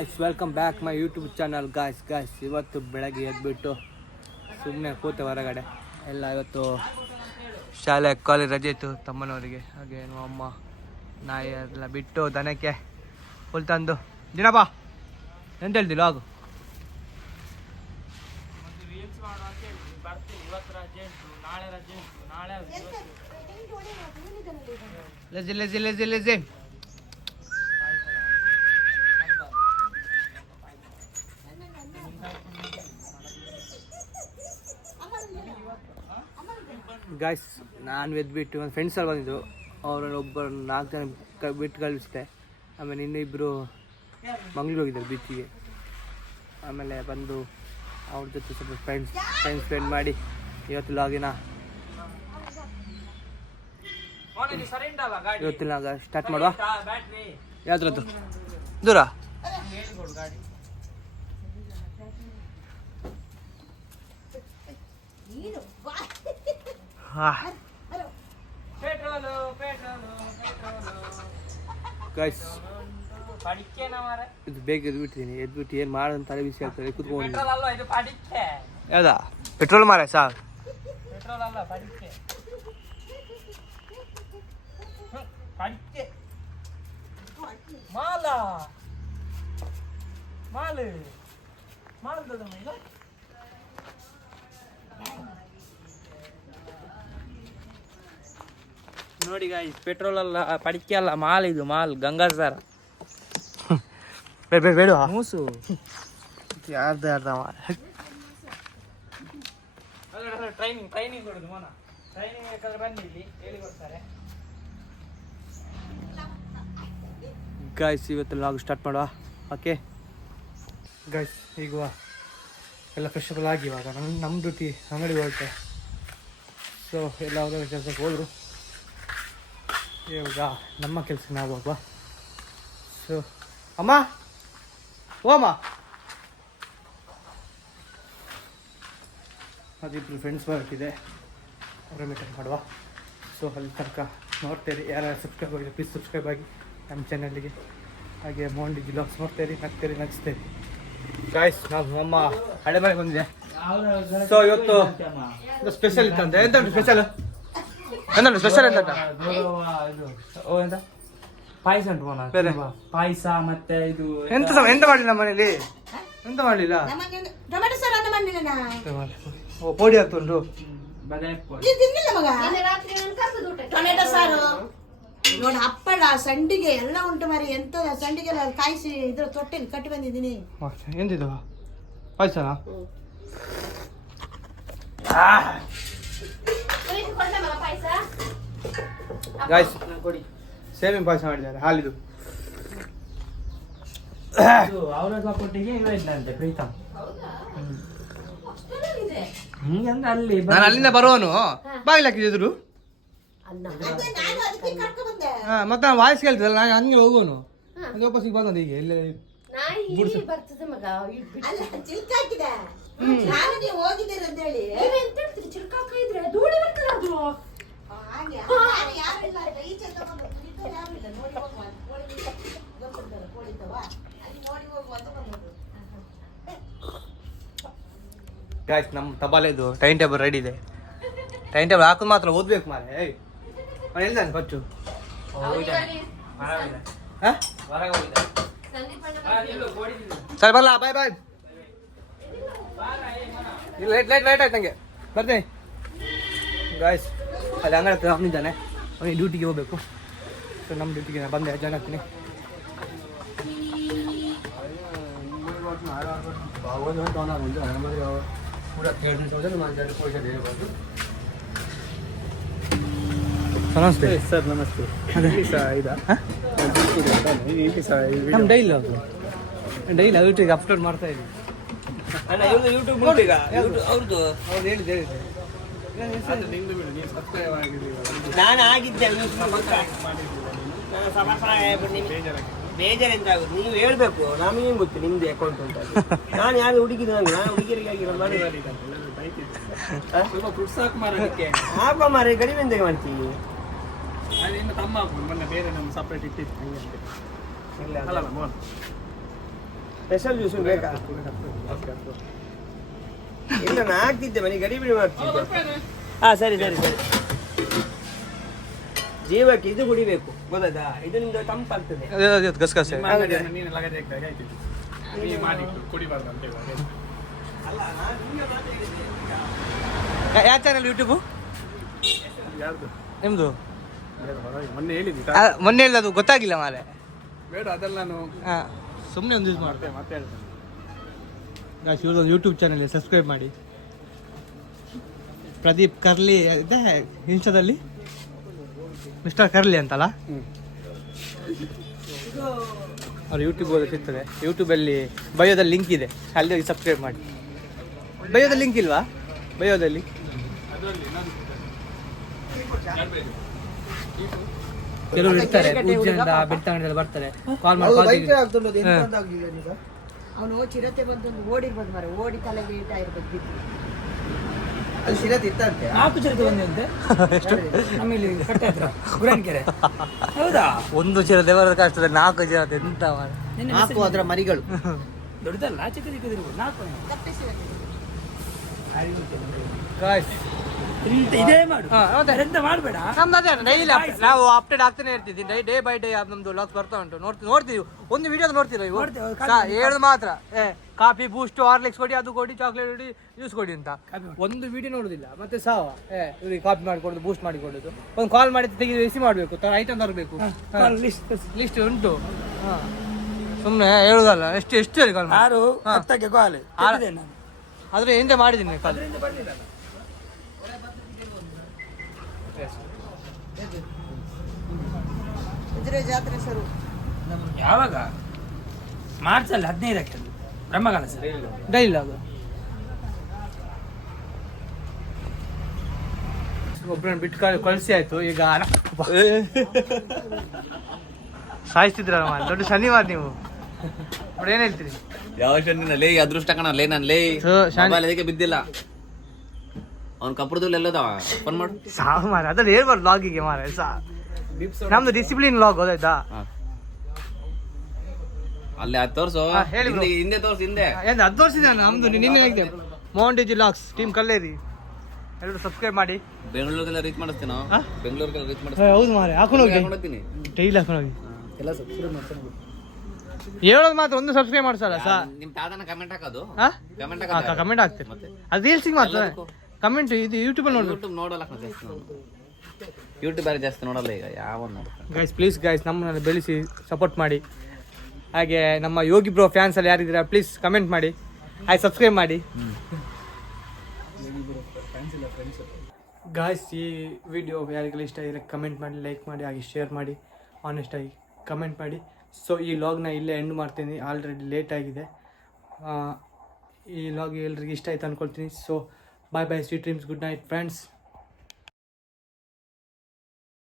Guys welcome back my YouTube channel guys ಇವತ್ತು ಬೆಳಗ್ಗೆ ಎದ್ಬಿಟ್ಟು ಸುಮ್ಮನೆ ಕೂತೆ ಹೊರಗಡೆ ಎಲ್ಲ ಇವತ್ತು ಶಾಲೆ ಕಾಲೇಜ್ ರಜೆ ಇತ್ತು ತಮ್ಮನವರಿಗೆ ಹಾಗೆ ಅಮ್ಮ ನಾಯಿ ಎಲ್ಲ ಬಿಟ್ಟು ದನಕ್ಕೆ ಹುಲ್ ತಂದು ದಿನಪ್ಪ ಎಂತ ಹೇಳ್ತಿಲ್ಲ ಆಗು ಲೆಜಿ ಗಾಯ್ಸ್ ನಾನು ಎದ್ಬಿಟ್ಟು ಒಂದು ಫ್ರೆಂಡ್ಸಲ್ಲಿ ಬಂದಿದ್ದು ಅವರನ್ನು ಒಬ್ಬರು 4 ಜನ ಬಿಟ್ಟು ಕಳಿಸಿದೆ. ಆಮೇಲೆ ಇನ್ನಿಬ್ಬರು ಮಂಗ್ಳೂರು ಹೋಗಿದ್ದಾರೆ ಬೀಚಿಗೆ. ಆಮೇಲೆ ಬಂದು ಅವ್ರ ಜೊತೆ ಸ್ವಲ್ಪ ಟೈಮ್ ಸ್ಪೆಂಡ್ ಮಾಡಿ ಇವತ್ತಿನ ಸ್ಟಾರ್ಟ್ ಮಾಡುವ. ಯಾವ್ದ್ರದ್ದು ದೂರ ಗೈಸ್ ಇದು ಬೇಗ ಎದ್ಬಿಟ್ಟು ಏನು ಮಾಡೋದಂತ ತಲೆ ಬಿಸಿ ಆಗ್ತದೆ ಕುತ್ಕೊಂಡು. ಯಾವ್ದಾ ಪೆಟ್ರೋಲ್ ಮಾರ ಸಾರ್ ನೋಡಿ ಗಾಯ್ಸ್, ಪೆಟ್ರೋಲ್ ಅಲ್ಲ, ಪಡಿಕೆ ಅಲ್ಲ, ಮಾಲ್ ಇದು ಮಾಲ್ ಗಂಗಾಸಾರ ಬೇಡ ಮೂಸು ಯಾರ್ದ ಟ್ರೈನಿಂಗ್ ಕೊಡುದು ಮೋನ ಟ್ರೈನಿಂಗ್ ಬೇಕಾದ್ರೆ ಬನ್ನಿ ಇಲ್ಲಿ ಹೇಳಿ ಕೊಡ್ತಾರೆ. ಗಾಯ್ಸ್ ಇವತ್ತು ಲಾಗ್ ಸ್ಟಾರ್ಟ್ ಮಾಡುವ. ಓಕೆ ಗಾಯ್ಸ್, ಈಗ ಎಲ್ಲ ಫ್ರೆಶ್ ಅಪ್ ಆಗಿ ಇವಾಗ ನಮ್ಮ ಡ್ಯೂಟಿ ಅಂಗಡಿ ಹೊರಟೆ. ಸೊ ಎಲ್ಲ ಹೋದ ಕೆಲಸಕ್ಕೆ ಹೋದರು. ಇವಾಗ ನಮ್ಮ ಕೆಲ್ಸಕ್ಕೆ ನಾವು ಹೋಗುವ. ಸೊ ಅಮ್ಮ ಓಮ್ಮ ಅದಿಬ್ಬರು ಫ್ರೆಂಡ್ಸ್ ಹೊರಟಿದೆ, ಅವರ ಮೀಟಪ್ ಮಾಡುವ. ಸೊ ಅಲ್ಲಿ ತನಕ ನೋಡ್ತೇರಿ. ಯಾರು ಸಬ್ಸ್ಕ್ರೈಬ್ ಆಗಿದೆ ಪ್ಲೀಸ್ ಸಬ್ಸ್ಕ್ರೈಬ್ ಆಗಿ ನಮ್ಮ ಚಾನಲ್ಗೆ. ಹಾಗೆ ಮೋಂಡಿ ಬ್ಲಾಗ್ಸ್ ನೋಡ್ತೇರಿ, ನಗ್ತೇರಿ. ಗಾಯ್ಸ್ ನಾವು ನಮ್ಮ ಹಳೆ ಮನೆಗೆ ಬಂದಿದೆ. ಸೊ ಇವತ್ತು ಸ್ಪೆಷಲ್ ಇತ್ತಂತೆ. ಎಂತ ಸ್ಪೆಷಲ್ ಎಂತ ಪಾಯಸ ಉಂಟು, ಪಾಯಸ ಮತ್ತೆ ಇದು ಎಂತ ಮಾಡಲಿಲ್ಲ ಮನೇಲಿ, ಎಂತ ಮಾಡಲಿಲ್ಲ. ಪೋಡಿ ಆಗ್ತುಂಟು ಟೊಮೆಟೊ ಸಾರು ನೋಡಿ, ಹಪ್ಪಳ, ಸಂಡಿಗೆ ಎಲ್ಲ ಉಂಟು ಮಾರಿ. ಎಂತ ಸಂಡಿಗೆ ಕಾಯಿಸಿ ಇದ್ರ ತೊಟ್ಟೆಲಿ ಕಟ್ಟಿ ಬಂದಿದ್ದೀನಿ. ಎಂತಿದು ಪಾಯಸನಾ? ಗಾಯ್ಸ್ ಸೇಮಿಂಗ್ ಪಾಯಸ ಮಾಡಿದ್ದಾರೆ, ಹಾಲಿದು. ಅವರೊಟ್ಟಿಗೆ ಇದಂತೆ ಪ್ರೀತಮ್. ನಾನು ಅಲ್ಲಿಂದ ಬರುವನು ಬಾಗಿಲು ಹಾಕಿದ್ರು. ಮತ್ತೆ ನಾನು ವಾಯ್ಸ್ ಕೇಳ್ತಿದ್ದಲ್ಲ, ನಾನು ಹಂಗೆ ಹೋಗುವನು. ಅದು ವಾಪಸ್ಸಿಗೆ ಬಂದ ಈಗ ಎಲ್ಲ ಗಾಯ್ಸ್ ನಮ್ಮ ತಬಾಲೆದು ಟೈಮ್ ಟೇಬಲ್ ರೆಡಿ ಇದೆ. ಟೈಮ್ ಟೇಬಲ್ ಹಾಕೋದು ಮಾತ್ರ ಓದ್ಬೇಕು ಮಾರೆ. ಎಲ್ಲಿದ್ದಾನೆ ಖರ್ಚು? ಸರಿ ಬರಲ್ಲ, ಬಾಯ್. ಲೈಟ್ ಆಯ್ತು ನಂಗೆ, ಬರ್ತೇನೆ. ಗಾಯ್ಸ್ ಅಲ್ಲಿ ಅಂಗಡಿ ಹತ್ರ ಅವನಿದ್ದಾನೆ, ಅವನಿಗೆ ಡ್ಯೂಟಿಗೆ ಹೋಗ್ಬೇಕು. ಸೊ ನಮ್ಮ ಡ್ಯೂಟಿಗೆ ನಾನು ಬಂದೆ, ಜಾಯ್ನ್ ಆಗ್ತೀನಿ. ನಮಸ್ತೆ ಸರ್. ನಮಸ್ತೆ. ನಮ್ಮ ಡೈಲಿ ಯೂಟ್ಯೂಬ್ಗೆ ಅಪ್ಲೋಡ್ ಮಾಡ್ತಾ ಇದ್ದೀವಿ. ಯೂಟ್ಯೂಬ್ ಅವ್ರು ಹೇಳಿದ್ದೆ ನಾನು ಆಗಿದ್ದೆ. ಬೇಜಾರು ಎಂತ ಆಗುತ್ತೆ, ನೀವು ಹೇಳ್ಬೇಕು. ನಮಗೇನು ಗೊತ್ತು ನಿಮ್ದು ಅಕೌಂಟ್ ಅಂತ. ನಾನು ಯಾರು ಹುಡುಗಿದ, ನಾನು ಹುಡುಗಿಯರಿಗಾಗಿ ಹಾಕುವ ಮಾರೆ, ಕಡಿಮೆ ಎಂತ ಮಾಡ್ತೀವಿ. ತಮ್ಮ ಬೇರೆ ನಮ್ಮ ಸಪ್ರೇಟ್ ಇಟ್ಟಿತ್ತು. ಸ್ಪೆಷಲ್ ಜ್ಯೂಸ್ ಬೇಕಾ? ಇಲ್ಲ ನಾ ಹಾಕ್ತಿದ್ದೆ ಮನೆ ಗಡಿಬಿಡಿ ಮಾಡ್ತಿದ್ದೆ. ಹಾ ಸರಿ ಸರಿ ಸರಿ. ಜೀವಕ್ಕೆ ಇದು ಕುಡಿಬೇಕು ಗೊತ್ತಾಯ್ತಾ? ಇದು ನಿಮ್ದು ತಂಪಾಗ್ತದೆ. ಗಸಗಸೆ ಅಲ್ಲ ನಾನು ನಿಮ್ಗೆ ಮಾತ್ರ ಹೇಳಿದ್ದೆ. ಯಾವ ಚಾನಲ್ ಯೂಟ್ಯೂಬು ನಿಮ್ದು? ಮೊನ್ನೆ ಹೇಳಿದ್ದಿ ಮೊನ್ನೆ ಹೇಳಿದ ಅದು ಗೊತ್ತಾಗಿಲ್ಲ ಮಾರೆ. ಬೇಡ ಅದೆಲ್ಲ ನಾನು ಹಾಂ ಸುಮ್ಮನೆ ಒಂದು ಯೂಸ್ ಮಾಡ್ತೇವೆ. ಮತ್ತೆ ಹೇಳ್ತೇನೆ. ಗಾಯ್ಸ್ ಇವ್ರದ್ದು ಯೂಟ್ಯೂಬ್ ಚಾನಲ್ ಸಬ್ಸ್ಕ್ರೈಬ್ ಮಾಡಿ. ಪ್ರದೀಪ್ ಕರ್ಲಿ ಇದೆ ಇನ್ಸ್ಟಾದಲ್ಲಿ, ಮಿಸ್ಟರ್ ಕರ್ಲಿ ಅಂತಲ್ಲ ಅವ್ರು ಯೂಟ್ಯೂಬ್ ಹೋದ್ರೆ ಸಿಗ್ತದೆ. ಯೂಟ್ಯೂಬಲ್ಲಿ ಬಯೋದಲ್ಲಿ ಲಿಂಕ್ ಇದೆ, ಅಲ್ಲಿ ಹೋಗಿ ಸಬ್ಸ್ಕ್ರೈಬ್ ಮಾಡಿ. ಬಯೋದಲ್ಲಿ ಲಿಂಕ್ ಇಲ್ವಾ? ಬಯೋದಲ್ಲಿ ಕೆಲವರು ಇರ್ತಾರೆ ಉಜ್ಜನದ ಬೆಳ್ತಂಗಡಿಯಲ್ಲಿ ಬರ್ತಾರೆ, ಕಾಲ್ ಮಾಡಿ ಅವನು ಚಿರತೆ ಬಂದೊಂದು ಓಡಿರ್ಬೋದು ಮಾರೆ, ಓಡಿ ತಲೆಗೆ ಈಟ ಇರ್ಬೋದು ಬಿದ್ದು. ಅಲ್ಲಿ ಶಿರತ್ ಇತ್ತಂತೆ. 4 ಚಿರತೆ ಬಂದಂತೆ ಆಮೇಲೆ ಕಟ್ಟೆ ಹತ್ರ ಗುರಾನ್ಕೆರೆ. ಹೌದಾ? ಒಂದು ಚಿರ ದೇವರ ಕಷ್ಟದ 4 ಚಿರತೆ ಎಂತ ಮಾರೆ. 4 ಅದರ ಮರಿಗಳು. ದೊಡ್ಡದಲ್ಲ, ಚಿಕ್ಕ ಚಿಕ್ಕದಿರ್ಬೋದು. 4 ಗಾಯ್ಸ್ ಇದೇ ಮಾಡು. ಎಂತ ಮಾಡಬೇಡ. ನಮ್ದು ಅದೇ ಡೈಲಿ ನಾವು ಅಪ್ಡೇಟ್ ಆಗ್ತಾನೆ ಇರ್ತಿದ್ವಿ. ಡೇ ಬೈ ಡೇ ನಮ್ದು ಲಾಗ್ಸ್ ಬರ್ತಾ ಉಂಟು. ನೋಡ್ತೀವಿ ಒಂದು ವಿಡಿಯೋ ನೋಡ್ತೀರಾ ಇವು? ಹೇಳುದು ಮಾತ್ರ ಕಾಫಿ ಬೂಸ್ಟ್ ಹಾರ್ಲಿಕ್ಸ್ ಕೊಡಿ, ಅದು ಕೊಡಿ, ಚಾಕ್ಲೇಟ್ ಕೊಡಿ, ಜ್ಯೂಸ್ ಕೊಡಿ ಅಂತ. ಒಂದು ವಿಡಿಯೋ ನೋಡುದಿಲ್ಲ. ಮತ್ತೆ ಸಾವ ಇವ್ರಿಗೆ ಕಾಫಿ ಮಾಡಿಕೊಡೋದು, ಬೂಸ್ಟ್ ಮಾಡಿಕೊಡೋದು. ಒಂದು ಕಾಲ್ ಮಾಡಿ ತೆಗೆದು ರಿಸೀವ್ ಮಾಡಬೇಕು, ಐಟಮ್ ತರಬೇಕು, ಲಿಸ್ಟ್ ಉಂಟು. ಸುಮ್ಮನೆ ಹೇಳುದಲ್ಲ. ಎಷ್ಟು ಹೇಳಿ ಕಾಲ್ 6:10ಕ್ಕೆ ಕಾಲ್ ಆದ್ರೆ ಎಂತ ಮಾಡಿದ್ದೀನಿ ಕಾಲ್. ಕುದುರೆ ಜಾತ್ರೆ ಸರು ಯಾವಾಗ? ಮಾರ್ಚ್ ಅಲ್ಲಿ 15ಕ್ಕೆ ಬ್ರಹ್ಮಗಾಲ ಸರ್. ಡೈಲಿ ಅದು ಒಬ್ಬರನ್ನ ಬಿಟ್ಟು ಕಳಿಸಿ ಆಯ್ತು. ಈಗ ಸಾಯಿಸ್ತಿದ್ರಲ್ಲ ಮಾರೆ, ದೊಡ್ಡ ಶನಿವಾರ ನೀವು. ನೋಡಿ ಏನ್ ಹೇಳ್ತೀರಿ? ಯಾವ ಶನಿನ ಲೇ? ಅದೃಷ್ಟ ಕಣ ಲೇ. ನಾನು ಲೇ ಅದಕ್ಕೆ ಬಿದ್ದಿಲ್ಲ. ಅವ್ನ ಕಪ್ಪಡದಲ್ಲಿ ಎಲ್ಲದವ ಫೋನ್ ಮಾಡು ಸಾವು ಮಾರ. ಅದ್ರಲ್ಲಿ ಹೇಳ್ಬಾರ್ದು ಲಾಗಿಗೆ ಮಾರ. ನಮ್ದು ಡಿಸಿಪ್ಲಿನ್ ಲಾಗ್ ಹೋದಾಯ್ತಾ? ಅಲ್ಲಿ ಅದು ತೋರ್ಸು. ಹೇಳಿ bro. ಹಿಂದೆ ತೋರ್ಸು. ಹಿಂದೆ ಏನು 10 ವರ್ಷ ಇದೆ ನಮ್ದು. ನಿನ್ನೆ ಆಗಿದೆ ಮೌಂಟೇಜ್ ಲಾಗ್ಸ್ ಟೀಮ್ ಕಲ್ಲೇರಿ. ಎಲ್ಲರೂ ಸಬ್ಸ್ಕ್ರೈಬ್ ಮಾಡಿ. ಬೆಂಗಳೂರಿಗೆಲ್ಲ ರೀಚ್ ಮಾಡಿಸ್ತೀನಿ ನಾವು. ಬೆಂಗಳೂರಿಗೆಲ್ಲ ರೀಚ್ ಮಾಡಿಸ್ತೀನಿ. ಹೌದು ಮಾರೆ, ಹಾಕೊಂಡು ಹೋಗಿ ಹೋಗ್ತೀನಿ. ಡೈಲಿ ಹಾಕೊಂಡು ಹೋಗಿ ಹೇಳೋದು ಮಾತ್ರ. ಒಂದು ಸಬ್ಸ್ಕ್ರೈಬ್ ಮಾಡ್ಸಲ್ಲ ಸಾ. ನಿಮ್ ತಾತನ ಕಮೆಂಟ್ ಹಾಕೋದು. ಕಮೆಂಟ್ ಕಮೆಂಟ್ ಆಗ್ತೀರಿ. ಅದು ರೀಲ್ಸಿಗೆ ಮಾತ್ರ ಕಮೆಂಟ್. ಇದು ಯೂಟ್ಯೂಬಲ್ಲಿ ನೋಡಿ. ಯೂಟ್ಯೂಬ್ ನೋಡಲ್ಲ ಯೂಟ್ಯೂಬ್ ಬೇರೆ ಜಾಸ್ತಿ ನೋಡಲ್ಲ ಈಗ. ಯಾವ ಗೈಸ್ ಪ್ಲೀಸ್ ಗೈಸ್ ನಮ್ಮನ್ನ ಬೆಳೆಸಿ ಸಪೋರ್ಟ್ ಮಾಡಿ. ಹಾಗೆ ನಮ್ಮ ಯೋಗಿ ಬ್ರೋ ಫ್ಯಾನ್ಸ್ ಅಲ್ಲಿ ಯಾರಿದ್ದೀರಾ ಪ್ಲೀಸ್ ಕಮೆಂಟ್ ಮಾಡಿ, ಹಾಗೆ ಸಬ್ಸ್ಕ್ರೈಬ್ ಮಾಡಿ. ಗಾಯ್ಸ್ ಈ ವಿಡಿಯೋ ಯಾರಿಗೆಲ್ಲ ಇಷ್ಟ ಆಗಿದ್ರೆ ಕಮೆಂಟ್ ಮಾಡಿ, ಲೈಕ್ ಮಾಡಿ, ಹಾಗೆ ಶೇರ್ ಮಾಡಿ, ಆನೆಸ್ಟಾಗಿ ಕಮೆಂಟ್ ಮಾಡಿ. ಸೊ ಈ ಲಾಗ್ನ ಇಲ್ಲೇ ಎಂಡ್ ಮಾಡ್ತೀನಿ. ಆಲ್ರೆಡಿ ಲೇಟ್ ಆಗಿದೆ. ಈ ಲಾಗ್ ಎಲ್ರಿಗೂ ಇಷ್ಟ ಆಯ್ತು ಅಂದ್ಕೊಳ್ತೀನಿ. So bye bye, sweet dreams, good night friends.